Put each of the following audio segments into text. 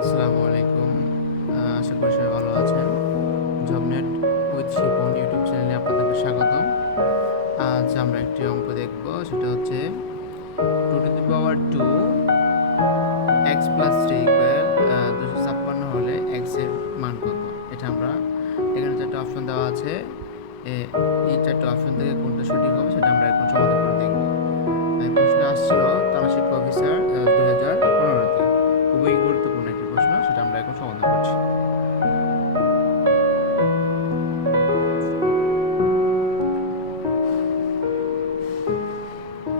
আসসালামু আলাইকুম। আশা করি সবাই ভালো আছেন। জবনেট উইথ শিপন ইউটিউব চ্যানেলে আপনাদেরকে স্বাগতম। আজ আমরা একটি অঙ্ক দেখব, সেটা হচ্ছে 2 to the power 2 x plus 3 equal 256 হলে এক্স এর মান কত। এটা আমরা এখানে চারটে অপশন দেওয়া আছে। এই চারটে অপশন থেকে কোনটা সঠিক হবে সেটা আমরা এখন সমাধান করে দেখব। এই প্রশ্নটা আসছিল থানা শিক্ষা অফিসার 2015-তে। খুবই গুরুত্বপূর্ণ একটি প্রশ্ন, সেটা আমরা এখন সমাধান করছি।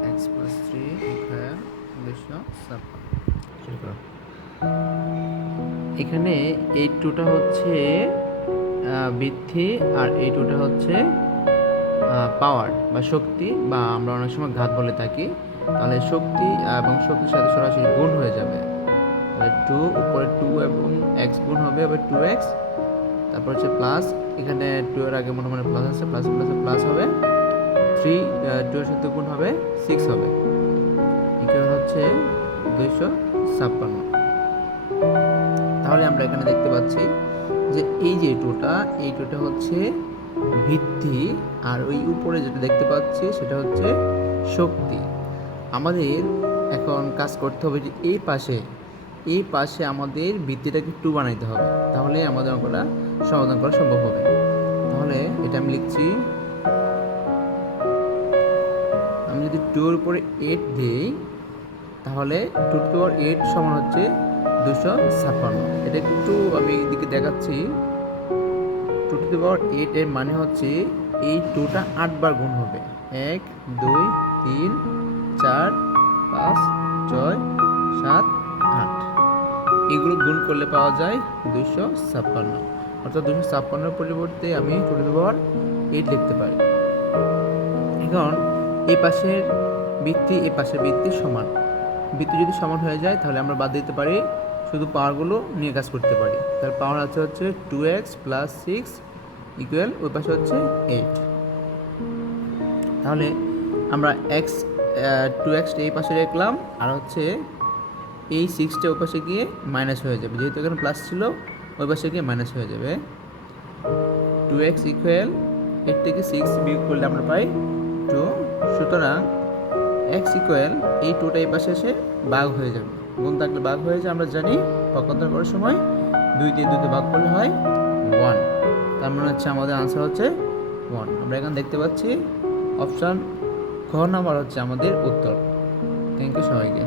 X plus 3 equal 256। এখানে এই টুটা হচ্ছে বৃদ্ধি আর এই টুটা হচ্ছে পাওয়ার বা শক্তি, বা আমরা অনেক সময় ঘাত বলে থাকি। তাহলে শক্তি এবং শক্তির সাথে সরাসরি গুণ হয়ে যাবে। তাহলে 2 উপরে 2 এবং এক্স গুণ হবে, আবার 2x। তারপর হচ্ছে প্লাস, এখানে 2 এর আগে মনে মনে প্লাস আছে, প্লাস প্লাসে প্লাস হবে 3, 2 এর সাথে গুণ হবে 6 হবে। ইকুয়াল হচ্ছে 256। তাহলে আমরা এখানে দেখতে পাচ্ছি যে এই যে এই টুটা হচ্ছে ভিত্তি, আর ওই উপরে যেটা দেখতে পাচ্ছি সেটা হচ্ছে শক্তি। আমাদের এখন কাজ করতে হবে যে এই পাশে আমাদের ভিত্তিটাকে 2 বানাইতে হবে, তাহলে আমাদের অঙ্কটা সমাধান করা সম্ভব হবে। তাহলে এটা আমি লিখছি, আমি যদি 2 এর উপরে 8 দিই তাহলে 2 to the power 8 সমান হচ্ছে 256। এটা একটু আমি এদিকে দেখাচ্ছি। 2 to the power 8 এর মানে হচ্ছে এই 2টা 8 বার গুণ হবে। 1 2 3 4 5 6 7 8, এগুলো গুণ করলে পাওয়া যায় 256। অর্থাৎ 256 এর পরিবর্তে আমি 2 to the power 8 লিখতে পারি। এখন এই পাশের বৃত্তি সমান, বৃত্তি যদি সমান হয়ে যায় তাহলে আমরা বাদ দিতে পারি, শুধু পাওয়ারগুলো নিয়ে কাজ করতে পারি। তার পাওয়ার হচ্ছে 2x প্লাস 6 ইকুয়াল ওই পাশে হচ্ছে 8। তাহলে আমরা এক্স 2x এই পাশে রাখলাম, আর হচ্ছে এই 6টা ওই পাশে গিয়ে মাইনাস হয়ে যাবে, যেহেতু এখানে প্লাস ছিল ওই পাশে গিয়ে মাইনাস হয়ে যাবে। 2x ইকুয়াল 8 থেকে 6 বিয়োগ করলে আমরা পাই 2। সুতরাং x ইকুয়াল এই 2টা এই পাশে এসে ভাগ হয়ে যাবে, গুণ থাকলে ভাগ হয়ে যায়। আমরা জানি পক্ষান্তর করার সময় 2 দিয়ে 2 তে ভাগ করলে হয় 1। তার মানে হচ্ছে আমাদের আনসার হচ্ছে 1। আমরা এখানে দেখতে পাচ্ছি অপশান ঘ নাম্বার হচ্ছে আমাদের উত্তর। থ্যাংক ইউ সবাইকে।